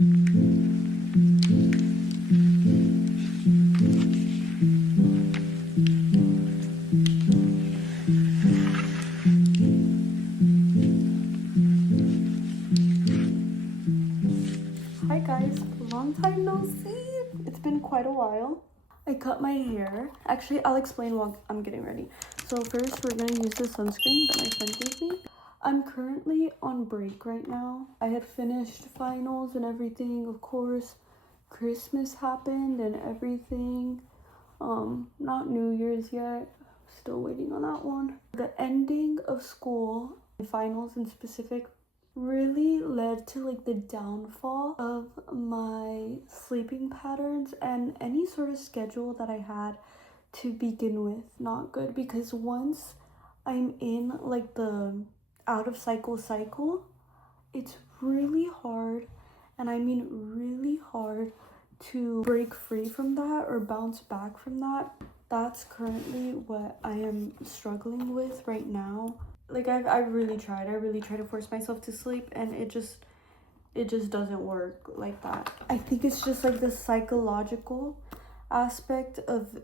Hi guys, long time no see. It's been quite a while. I cut my hair. Actually, I'll explain while I'm getting ready. So first, we're gonna use the sunscreen that my friend gave me. I'm currently on break right now. I had finished finals and everything. Of course, Christmas happened and everything. Not New Year's yet. Still waiting on that one. The ending of school, finals in specific, really led to like the downfall of my sleeping patterns and any sort of schedule that I had to begin with. Not good, because once I'm in like the out of cycle, it's really hard, and I mean really hard, to break free from that or bounce back from that. That's currently what I am struggling with right now. Like I really tried. I really try to force myself to sleep, and it just doesn't work like that. I think it's just like the psychological aspect of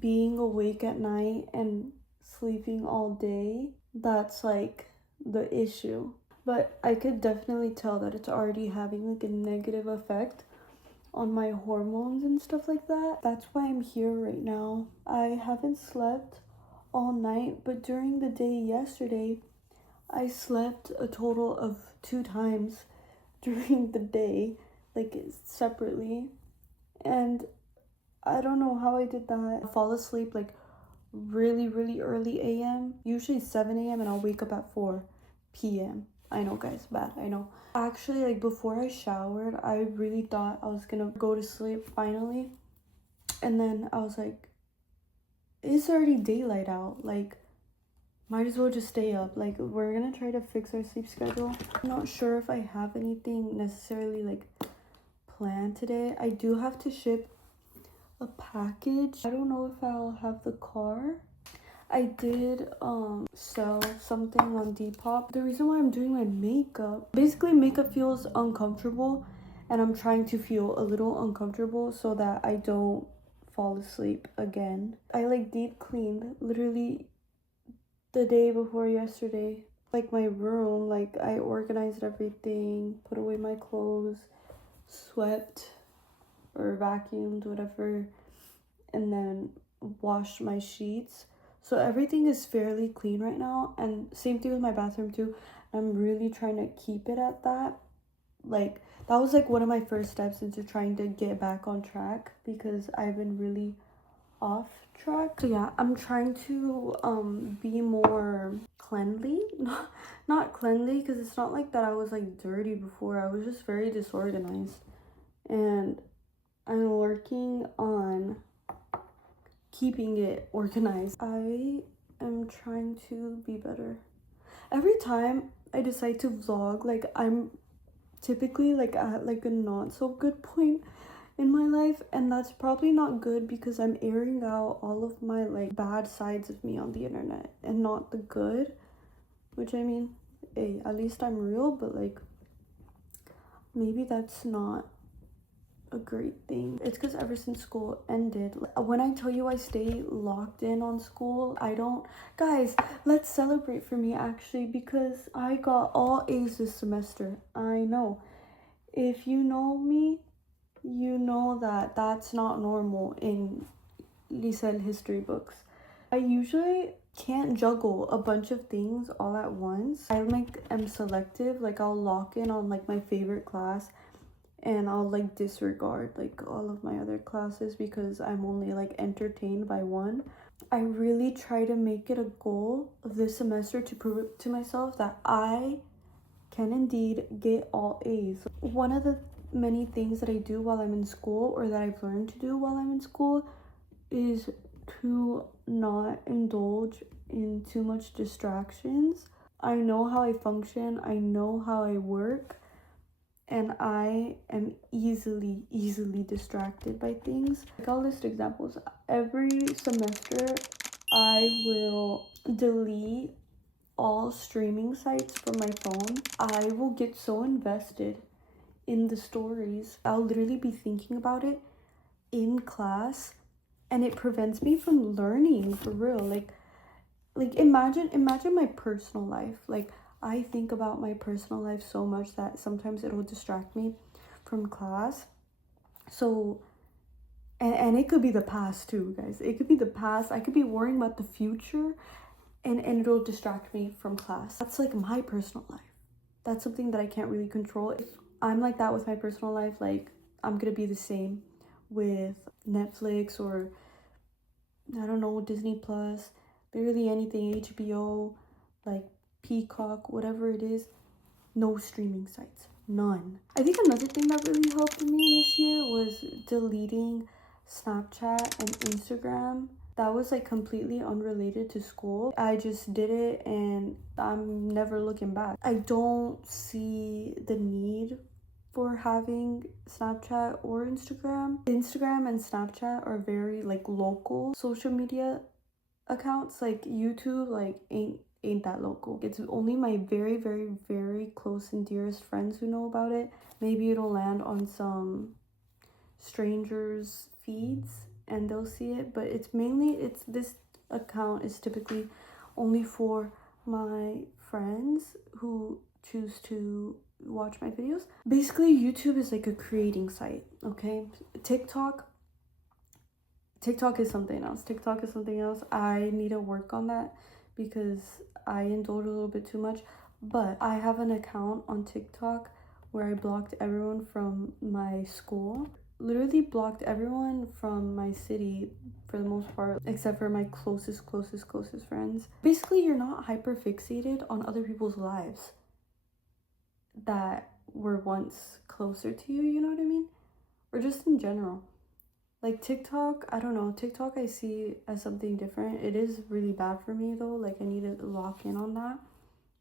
being awake at night and sleeping all day. That's like the issue. But I could definitely tell that it's already having like a negative effect on my hormones and stuff like that. That's why I'm here right now. I haven't slept all night, but during the day yesterday, I slept a total of 2 times during the day, like separately. And I don't know how I did that. I fall asleep like really early a.m., usually 7 a.m., and I'll wake up at 4 p.m. I know, guys, bad, I know. Actually, like before I showered, I really thought I was gonna go to sleep finally. And then I was like, it's already daylight out. Like, might as well just stay up. Like, we're gonna try to fix our sleep schedule. I'm not sure if I have anything necessarily like planned today. I do have to ship a package. I don't know if I'll have the car. I did sell something on Depop. The reason why I'm doing my makeup, basically makeup feels uncomfortable, and I'm trying to feel a little uncomfortable so that I don't fall asleep again. I like deep cleaned literally the day before yesterday. Like my room, like I organized everything, put away my clothes, swept or vacuumed, whatever, and then washed my sheets. So everything is fairly clean right now, and same thing with my bathroom too. I'm really trying to keep it at that. Like that was like one of my first steps into trying to get back on track, because I've been really off track. So yeah, I'm trying to be more cleanly. Not cleanly, because it's not like that I was like dirty before. I was just very disorganized, and I'm working on keeping it organized. I am trying to be better. Every time I decide to vlog, like I'm typically like at like a not so good point in my life, and that's probably not good, because I'm airing out all of my like bad sides of me on the internet and not the good, which I mean, hey, at least I'm real, but like maybe that's not a great thing. It's because ever since school ended, when I tell you I stay locked in on school, I don't. Guys, let's celebrate for me actually, because I got all A's this semester. I know. If you know me, you know that that's not normal in Lisel history books. I usually can't juggle a bunch of things all at once. I like am selective. Like I'll lock in on like my favorite class, and I'll like disregard like all of my other classes because I'm only like entertained by one. I really try to make it a goal of this semester to prove to myself that I can indeed get all A's. One of the many things that I do while I'm in school, or that I've learned to do while I'm in school, is to not indulge in too much distractions. I know how I function, I know how I work, and I am easily distracted by things. Like I'll list examples. Every semester, I will delete all streaming sites from my phone. I will get so invested in the stories. I'll literally be thinking about it in class, and it prevents me from learning for real. Like imagine my personal life. Like I think about my personal life so much that sometimes it'll distract me from class. So and it could be the past too, guys. It could be the past. I could be worrying about the future, and it'll distract me from class. That's like my personal life. That's something that I can't really control. If I'm like that with my personal life, like I'm gonna be the same with Netflix or I don't know, Disney Plus, literally anything, HBO, like Peacock, whatever it is. No streaming sites, none. I think another thing that really helped me this year was deleting Snapchat and Instagram. That was like completely unrelated to school. I just did it and I'm never looking back. I don't see the need for having Snapchat or Instagram. Instagram and Snapchat are very like local social media accounts. Like YouTube like ain't that local. It's only my very, very, very close and dearest friends who know about it. Maybe it'll land on some strangers' feeds and they'll see it, but it's this account is typically only for my friends who choose to watch my videos. Basically, YouTube is like a creating site, okay? TikTok is something else. TikTok is something else. I need to work on that because I indulge a little bit too much. But I have an account on TikTok where I blocked everyone from my school. Literally blocked everyone from my city for the most part, except for my closest friends. Basically, you're not hyper fixated on other people's lives that were once closer to you, you know what I mean? Or just in general. Like TikTok, I don't know. TikTok I see as something different. It is really bad for me though. Like I need to lock in on that.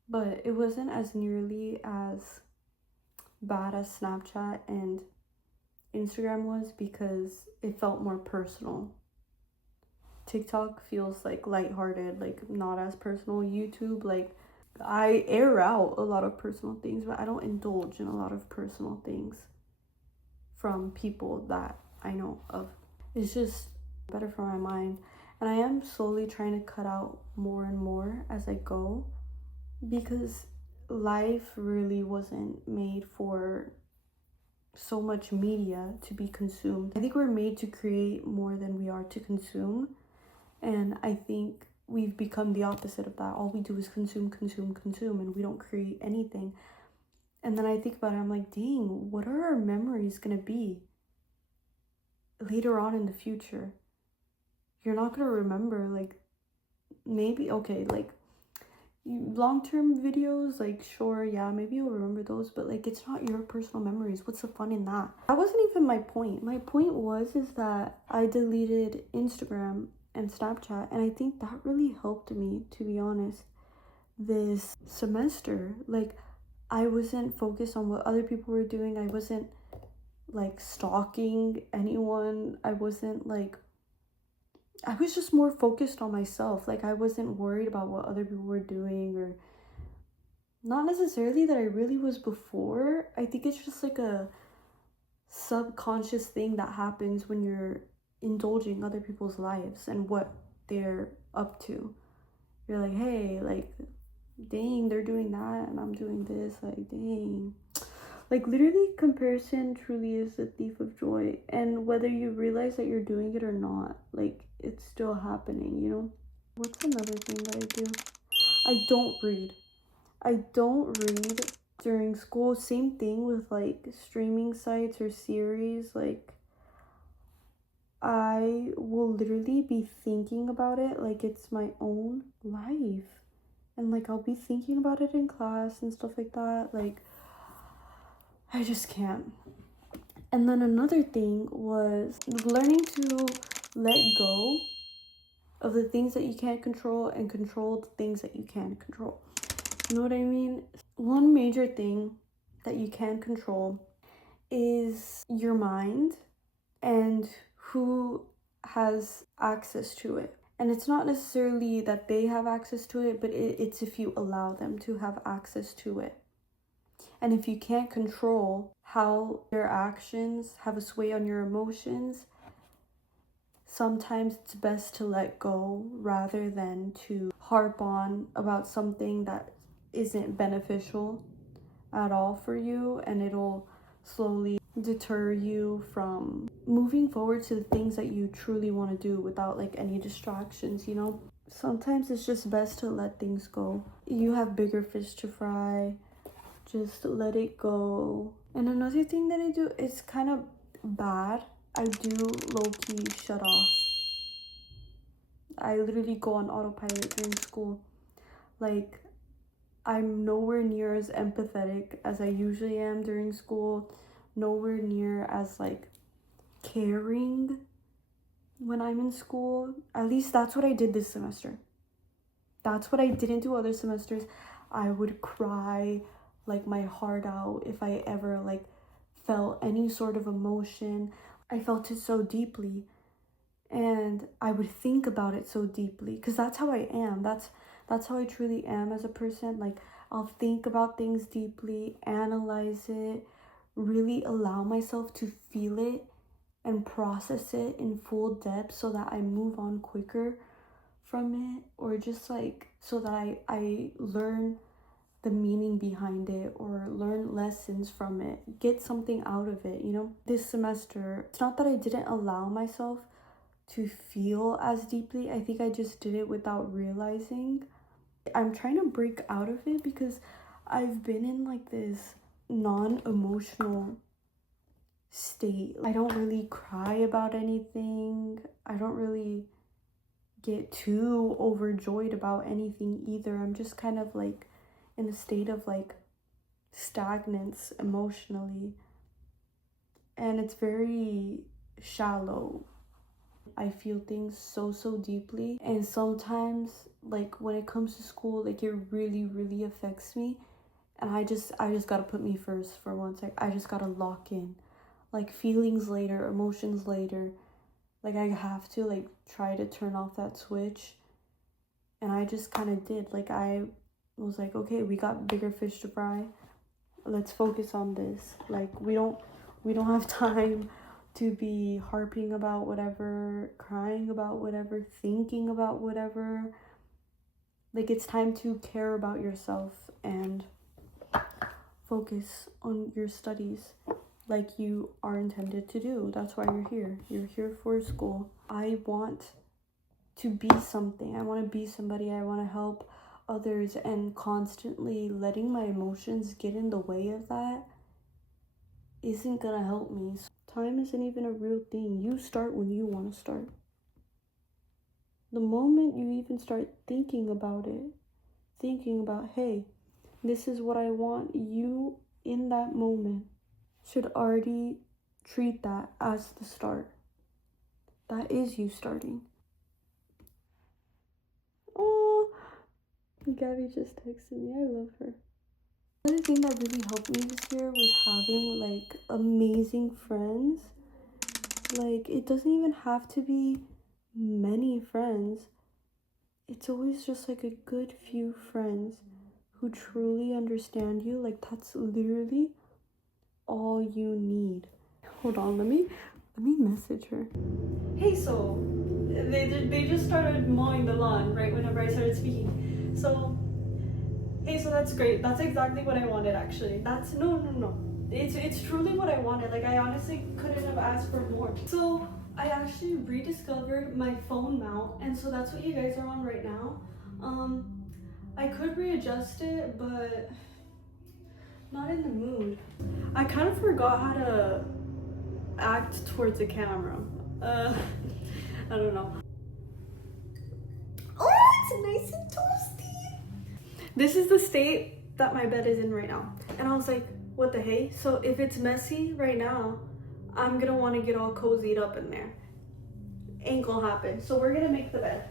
But it wasn't as nearly as bad as Snapchat and Instagram was because it felt more personal. TikTok feels like lighthearted, like not as personal. YouTube, like I air out a lot of personal things, but I don't indulge in a lot of personal things from people that I know of. It's just better for my mind. And I am slowly trying to cut out more and more as I go because life really wasn't made for so much media to be consumed. I think we're made to create more than we are to consume. And I think we've become the opposite of that. All we do is consume, and we don't create anything. And then I think about it, I'm like, dang, what are our memories gonna be later on in the future? You're not gonna remember, like, maybe, okay, like, long-term videos, like, sure, yeah, maybe you'll remember those, but, like, it's not your personal memories. What's the fun in that? That wasn't even my point. My point is that I deleted Instagram and Snapchat, and I think that really helped me, to be honest, this semester. Like, I wasn't focused on what other people were doing. I wasn't like stalking anyone. I was just more focused on myself. Like I wasn't worried about what other people were doing, or not necessarily that I really was before. I think it's just like a subconscious thing that happens when you're indulging other people's lives and what they're up to. You're like, hey, like, dang, they're doing that and I'm doing this. Like, dang. Like, literally, comparison truly is the thief of joy. And whether you realize that you're doing it or not, like, it's still happening, you know? What's another thing that I do? I don't read during school. Same thing with, like, streaming sites or series. Like, I will literally be thinking about it like it's my own life. And, like, I'll be thinking about it in class and stuff like that. Like, I just can't. And then another thing was learning to let go of the things that you can't control and control the things that you can control. You know what I mean? One major thing that you can control is your mind and who has access to it. And it's not necessarily that they have access to it, but it's if you allow them to have access to it. And if you can't control how your actions have a sway on your emotions, sometimes it's best to let go rather than to harp on about something that isn't beneficial at all for you, and it'll slowly deter you from moving forward to the things that you truly want to do without like any distractions, you know? Sometimes it's just best to let things go. You have bigger fish to fry. Just let it go. And another thing that I do, it's kind of bad. I do low-key shut off. I literally go on autopilot during school. Like, I'm nowhere near as empathetic as I usually am during school. Nowhere near as like caring when I'm in school. At least that's what I did this semester. That's what I didn't do other semesters. I would cry like my heart out if I ever like felt any sort of emotion. I felt it so deeply, and I would think about it so deeply because that's how I am. That's how I truly am as a person. Like, I'll think about things deeply, analyze it, really allow myself to feel it and process it in full depth so that I move on quicker from it, or just like so that I learn the meaning behind it or learn lessons from it, get something out of it, you know? This semester, it's not that I didn't allow myself to feel as deeply. I think I just did it without realizing. I'm trying to break out of it because I've been in like this non-emotional state. I don't really cry about anything. I don't really get too overjoyed about anything either. I'm just kind of like in a state of like stagnance emotionally, and it's very shallow. I feel things so deeply, and sometimes like when it comes to school, like it really affects me, and I just gotta put me first for one sec. I just gotta lock in, like feelings later, emotions later. Like I have to like try to turn off that switch, and I just kind of did. Like I was like, okay, we got bigger fish to fry. Let's focus on this. Like we don't have time to be harping about whatever, crying about whatever, thinking about whatever. Like it's time to care about yourself and focus on your studies like you are intended to do. That's why you're here. You're here for school. I want to be something. I want to be somebody. I want to help others, and constantly letting my emotions get in the way of that isn't gonna help me. Time isn't even a real thing. You start when you want to start. The moment you even start thinking about it, thinking about, hey, this is what I want, you in that moment should already treat that as the start. That is you starting. Oh, Gabby just texted me. I love her. Another thing that really helped me this year was having like amazing friends. Like it doesn't even have to be many friends. It's always just like a good few friends who truly understand you. Like that's literally all you need. Hold on, let me message her. Hey, so they just started mowing the lawn right whenever I started speaking. So hey, so that's great. That's exactly what I wanted, actually. That's no. It's truly what I wanted. Like I honestly couldn't have asked for more. So I actually rediscovered my phone mount, and so that's what you guys are on right now. I could readjust it, but not in the mood. I kind of forgot how to act towards the camera. I don't know. Oh, it's nice and toasty. This is the state that my bed is in right now. And I was like, what the hey? So if it's messy right now, I'm gonna want to get all cozied up in there. Ain't gonna happen. So we're gonna make the bed.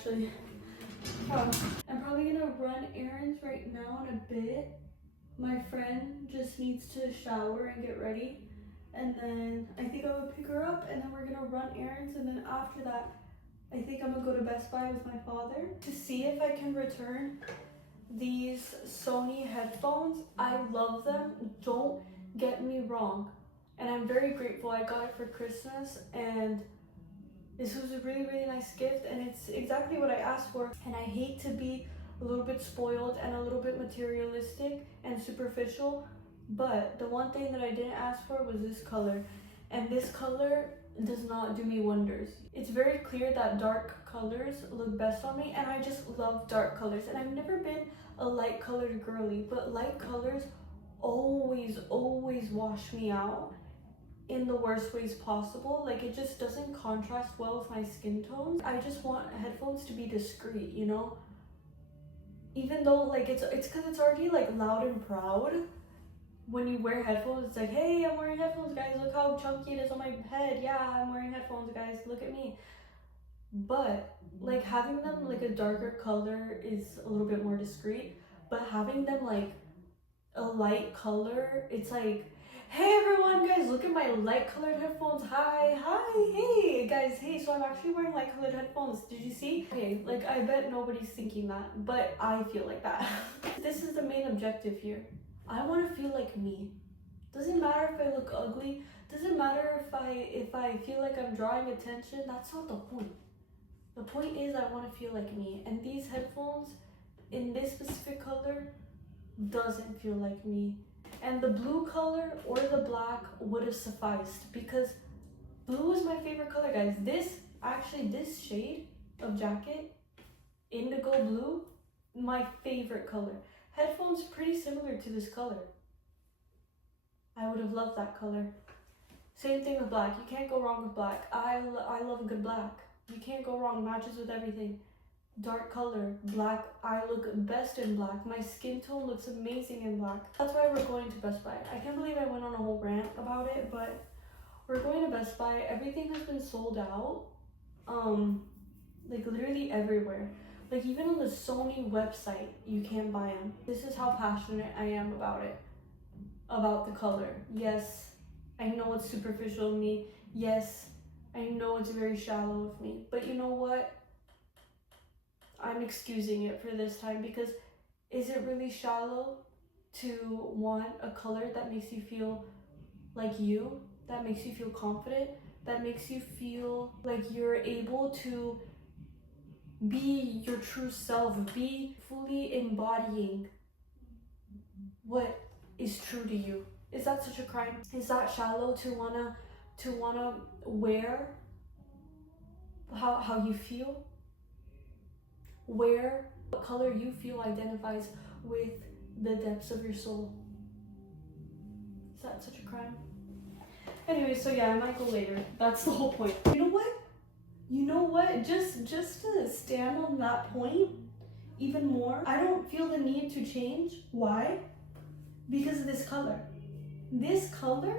actually. I'm probably gonna run errands right now in a bit. My friend just needs to shower and get ready. And then I think I would pick her up and then we're gonna run errands. And then after that, I think I'm gonna go to Best Buy with my father to see if I can return these Sony headphones. I love them, don't get me wrong. And I'm very grateful. I got it for Christmas and this was a really, really nice gift and it's exactly what I asked for. And I hate to be a little bit spoiled and a little bit materialistic and superficial, but the one thing that I didn't ask for was this color. And this color does not do me wonders. It's very clear that dark colors look best on me and I just love dark colors. And I've never been a light colored girly, but light colors always wash me out in the worst ways possible. Like it just doesn't contrast well with my skin tones. I just want headphones to be discreet, you know? Even though like it's because it's already like loud and proud. When you wear headphones, it's like, hey, I'm wearing headphones, guys. Look how chunky it is on my head. Yeah, I'm wearing headphones, guys. Look at me. But like having them like a darker color is a little bit more discreet. But having them like a light color, it's like, hey everyone, guys, look at my light colored headphones. Hi, hey guys, hey. So I'm actually wearing light colored headphones. Did you see? Okay, like I bet nobody's thinking that, but I feel like that. This is the main objective here. I want to feel like me. Doesn't matter if I look ugly. Doesn't matter if I feel like I'm drawing attention. That's not the point. The point is I want to feel like me. And these headphones in this specific color doesn't feel like me. And the blue color or the black would have sufficed because blue is my favorite color, guys. This shade of jacket, indigo blue, my favorite color. Headphones pretty similar to this color. I would have loved that color. Same thing with black. You can't go wrong with black. I love a good black. You can't go wrong. Matches with everything. Dark color, black. I look best in black. My skin tone looks amazing in black. That's why we're going to Best Buy. I can't believe I went on a whole rant about it, but we're going to Best Buy. Everything has been sold out. Like literally everywhere. Like even on the Sony website, you can't buy them. This is how passionate I am about it. About the color. Yes, I know it's superficial of me. Yes, I know it's very shallow of me. But you know what? I'm excusing it for this time because is it really shallow to want a color that makes you feel like you? That makes you feel confident? That makes you feel like you're able to be your true self, be fully embodying what is true to you. Is that such a crime? Is that shallow to wanna wear how you feel? Wear what color you feel identifies with the depths of your soul. Is that such a crime? Anyway, so yeah, I might go later. That's the whole point. You know what? Just to stand on that point even more, I don't feel the need to change. Why? Because of this color. This color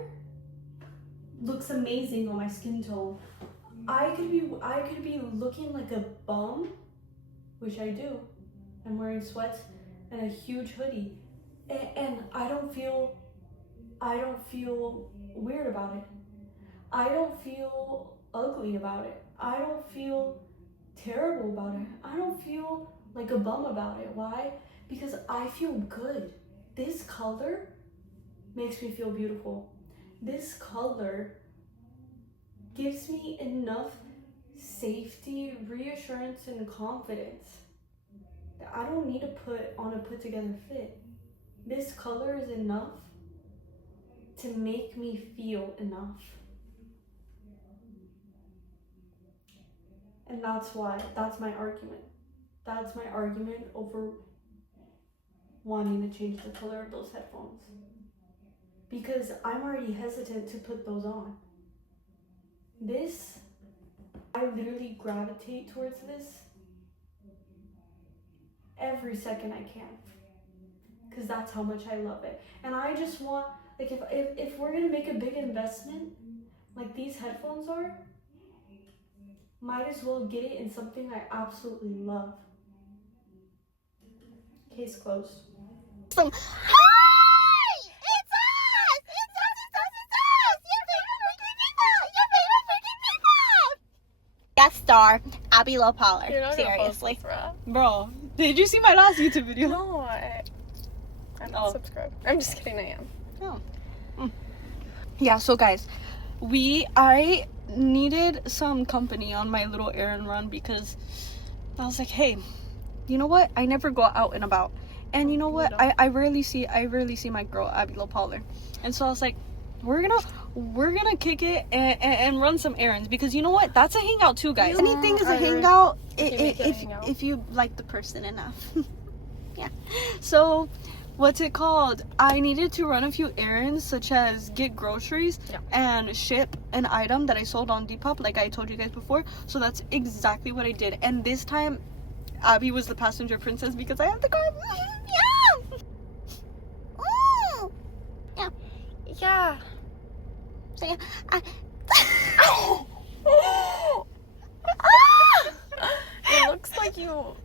looks amazing on my skin tone. I could be looking like a bum, which I do. I'm wearing sweats and a huge hoodie, and I don't feel weird about it. I don't feel ugly about it. I don't feel terrible about it. I don't feel like a bum about it. Why? Because I feel good. This color makes me feel beautiful. This color gives me enough safety, reassurance, and confidence that I don't need to put on a put together fit. This color is enough to make me feel enough. And that's my argument. That's my argument over wanting to change the color of those headphones. Because I'm already hesitant to put those on. This, I literally gravitate towards this every second I can. Because that's how much I love it. And I just want, like if we're gonna make a big investment, like these headphones are, Might as well get it in something I absolutely love. Case closed. Some. Hi! It's us! It's us! It's us! It's us! Your favorite freaking people! Your favorite freaking people! Guest star Abby Lopaller. You're not Seriously, Bro, did you see my last YouTube video? No, I'm not subscribed. I'm just kidding. I am. Oh. Yeah, so guys, I needed some company on my little errand run because I was like, hey, you know what? I never go out and about. And you know what? I rarely see my girl Abby Lopaller. And so I was like, we're gonna kick it and run some errands because you know what? That's a hangout too, guys. Anything is a hangout if you like the person enough. Yeah. So what's it called? I needed to run a few errands, such as get groceries and ship an item that I sold on Depop, like I told you guys before. So that's exactly what I did. And this time, Abby was the passenger princess because I have the car. Yeah. Yeah. Yeah. So yeah, It looks like you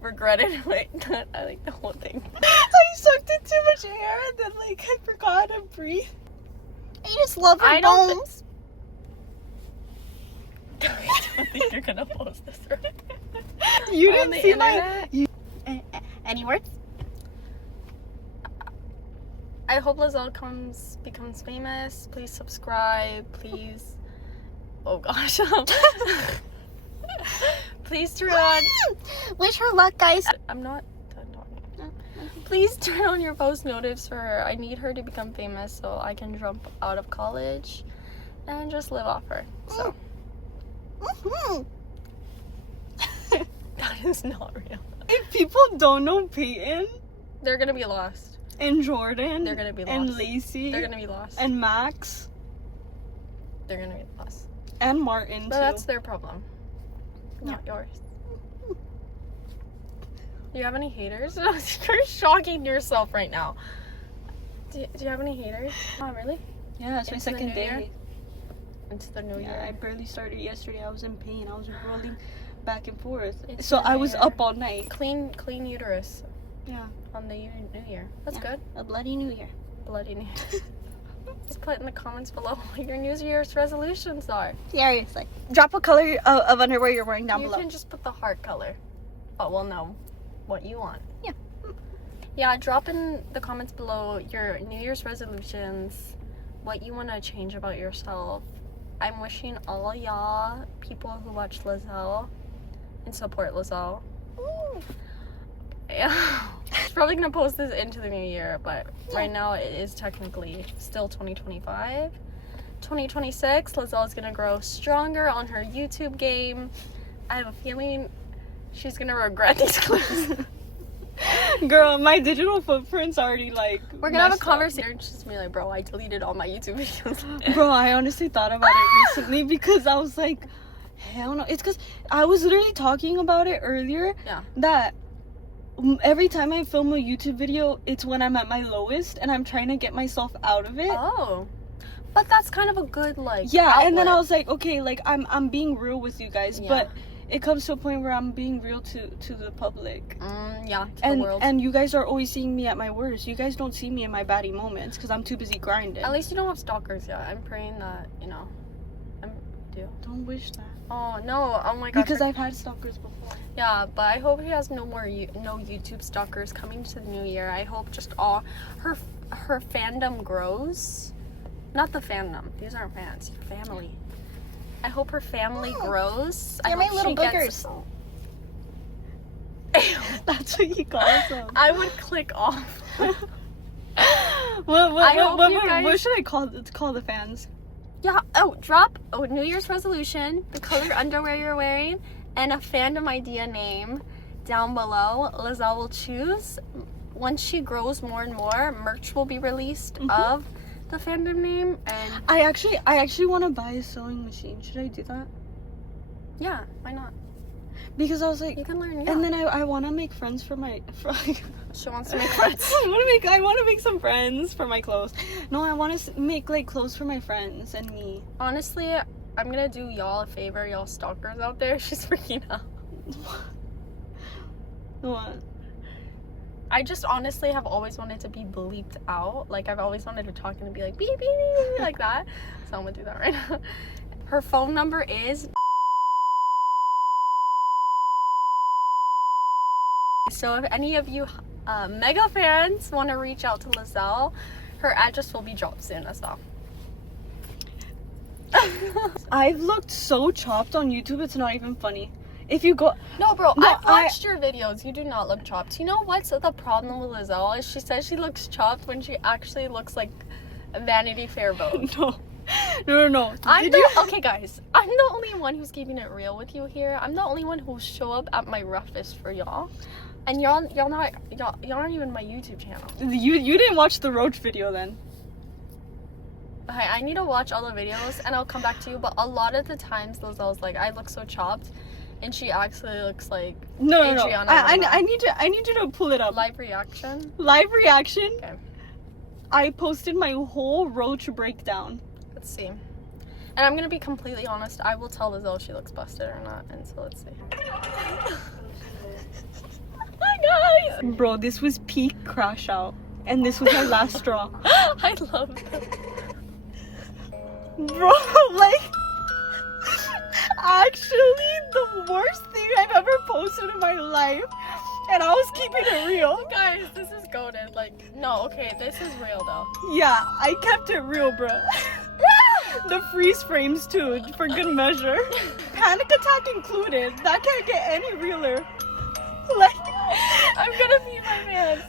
regretted I like the whole thing. I sucked in too much air and then like I forgot how to breathe. I just love her I don't bones. I don't think you're gonna post this, right? You On didn't the see internet? Any words? I hope Lizelle becomes famous. Please subscribe. Please. Oh gosh. Please turn on. Wish her luck, guys. I'm not done talking. Please turn on your post notifications for her. I need her to become famous so I can jump out of college and just live off her. So Mm-hmm. that is not real. If people don't know Peyton They're gonna be lost. and Jordan, They're gonna be lost. and Lacey, They're gonna be lost. and Max, They're gonna be lost. and Martin But too. that's their problem, not yours. Do you have any haters? You're shocking yourself right now. Do you have any haters? Oh, really? Yeah, it's my Into the second new day. year? Into the new Yeah, year. I barely started yesterday. I was in pain. I was rolling back and forth. It's So the I new was year. up all night. Clean uterus Yeah. on the new year. That's Yeah. good. A bloody new year. Bloody new year. Just put in the comments below what your New Year's resolutions are. Seriously. Drop a color of underwear you're wearing down You below. can just put the heart color, but we'll know what you want. Yeah. Yeah, drop in the comments below your New Year's resolutions, what you want to change about yourself. I'm wishing all y'all people who watch Lizelle and support Lizelle. Ooh. Yeah. She's probably gonna post this into the new year, but right now it is technically still 2025. 2026, Lizelle is gonna grow stronger on her YouTube game. I have a feeling she's gonna regret these clips. Girl, my digital footprint's already like. We're gonna have a messed up. conversation. She's gonna be like, bro, I deleted all my YouTube videos. Bro, I honestly thought about it recently because I was like, hell no. It's because I was literally talking about it earlier. Yeah. That every time I film a YouTube video, it's when I'm at my lowest and I'm trying to get myself out of it. Oh. But that's kind of a good, like, Yeah, outlet. and then I was like, okay, like I'm being real with you guys, Yeah. but it comes to a point where I'm being real to the public. Yeah, to the world. And you guys are always seeing me at my worst. You guys don't see me in my baddie moments because I'm too busy grinding. At least you don't have stalkers yet. I'm praying that, do. Don't wish that. Oh, no. Oh, my God. Because I've had stalkers before. Yeah, but I hope she has no YouTube stalkers coming to the new year. I hope just all her fandom grows. Not the fandom. These aren't fans. Your family. I hope her family grows. They're I my hope little she gets- That's what he calls them. I would click off. What should I call the fans? Yeah. Oh, drop a New Year's resolution, the color underwear you're wearing, and a fandom idea name down below. Lizelle will choose. Once she grows more and more, merch will be released of the fandom name, and I actually want to buy a sewing machine. Should I do that? yeah, why not? Because I was like, You can learn. Yeah. and then I want to make friends for my. She wants to make friends. I want to make some friends for my clothes. No, I want to make like clothes for my friends and me. Honestly, I'm gonna do y'all a favor, y'all stalkers out there. She's freaking out. What? I just honestly have always wanted to be bleeped out. Like, I've always wanted to talk and be like, beep, beep, beep, beep, like that. So I'm gonna do that right now. Her phone number is... So if any of you mega fans want to reach out to Lizelle, her address will be dropped soon as well. I've looked so chopped on YouTube, it's not even funny. If you go... No, bro, No, I've watched your videos. You do not look chopped. You know what's the problem with Lizelle is she says she looks chopped when she actually looks like a Vanity Fair Vogue. No. Okay, guys. I'm the only one who's keeping it real with you here. I'm the only one who will show up at my roughest for y'all. And y'all aren't even my YouTube channel. You didn't watch the Roach video then. Okay, I need to watch all the videos and I'll come back to you. But a lot of the times, Lizelle's like, I look so chopped, and she actually looks like No. Adriana. I need you to pull it up. Live reaction. Live reaction. Okay. I posted my whole Roach breakdown. Let's see. And I'm gonna be completely honest. I will tell Lizelle if she looks busted or not. And so let's see. Hi guys. Bro, this was peak crash out, and this was my last straw. I love them. Bro, like, actually the worst thing I've ever posted in my life, and I was keeping it real. Guys, this is goated. Like, no, okay, this is real though. Yeah, I kept it real, bro. The freeze frames too, for good measure. Panic attack included. That can't get any realer. Like, I'm gonna pee my pants.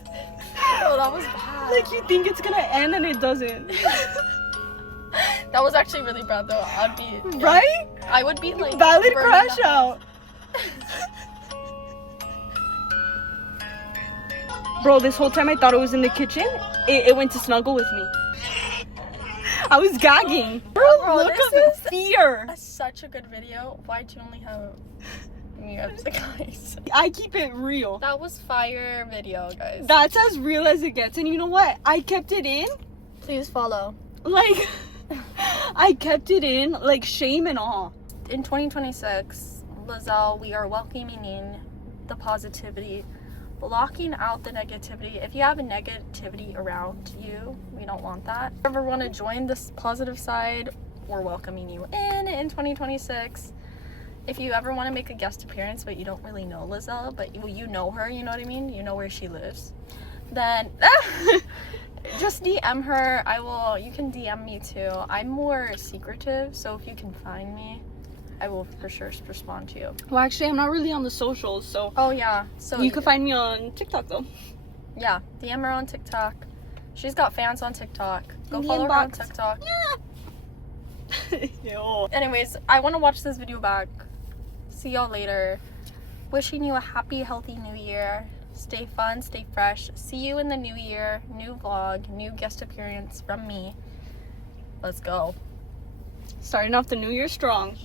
Oh, that was bad. like you think it's gonna end and it doesn't. That was actually really bad though. I'd be Right? I would be like Valid burning crash the- out. Bro, this whole time I thought it was in the kitchen. It went to snuggle with me. I was gagging. Bro, Look this at is the fear. That's such a good video. Why'd you only have me as the guys? I keep it real. That was fire video, guys. That's as real as it gets. And you know what? I kept it in. Please follow. Like, I kept it in, like, shame and awe. In 2026, Lizelle, we are welcoming in the positivity, blocking out the negativity. If you have a negativity around you, we don't want that. If you ever want to join this positive side, we're welcoming you in 2026. If you ever want to make a guest appearance but you don't really know Lizelle, but you know her, you know what I mean? You know where she lives. Then just DM her. You can DM me too. I'm more secretive, so if you can find me, I will for sure respond to you. Well, actually, I'm not really on the socials, so Oh yeah, so you can find me on TikTok, though. Yeah, DM her on TikTok. She's got fans on TikTok. Go In the follow her on inbox. TikTok. Yo. Anyways, I want to watch this video back. See y'all later. Wishing you a happy, healthy new year. Stay fun, stay fresh. See you in the new year. New vlog, new guest appearance from me. Let's go. Starting off the new year strong.